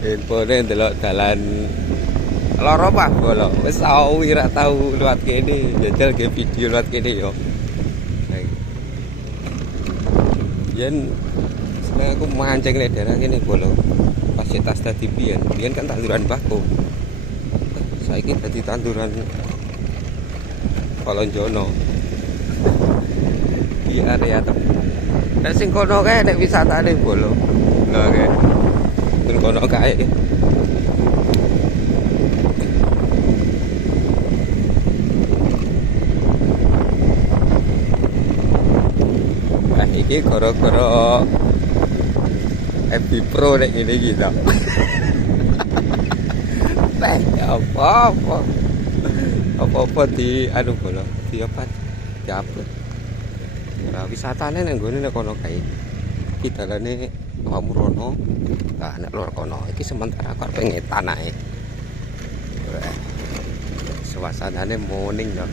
Handphone ndelok dalan loro Pak bolo. Wis tau ora tau liwat kene, jajal ge video liwat kene yo. Yen seneng aku mancing nek daerah kene bolo. Pas tas dadi biyen kan tanduran bako. Saiki dadi tanduran Kolonjono. Di area nek sing kono kae nek wisatane bolo. Lah kae. Sing kono kae. Nah, iki gara-gara FB Pro nek ngene iki to. Apa-apa. Apa-apa di anu bolo, di apa? Diupload. Nah, wisatane nang nggone nek kono kae. Iki dalane Wamurono. Lah nek lor kono iki sementara kok pengetan ae. Suasanane morning to.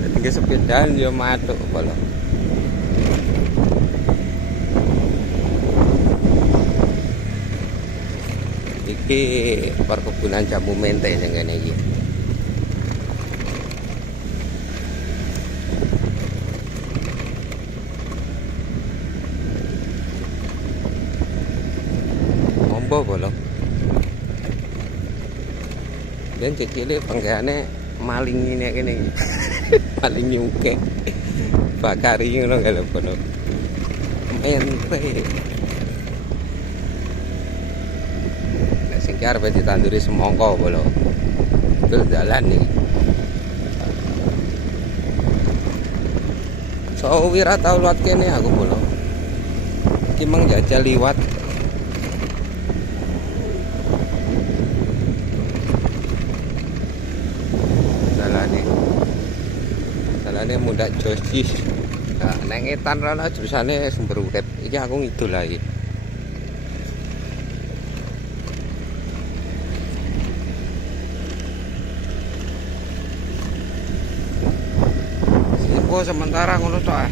Dadi sepedaan yo matuk bolo. Iki perkebunan jamu mente sing kene iki. Mombo bolo. Dan cekile panggaane maling ini kene iki. Maling nyuke. Bakari ngono gak lho bolo. Mente. Sing arep ditanduri semangka bolo. Betul dalan iki. So wira tau liwat kene aku bolo. Iki mang jajal liwat. Dalane mundak Josis. Nah, nang etan rana jurusane sumber urip. Iki aku ngidul lagi. Sementara ngono tok.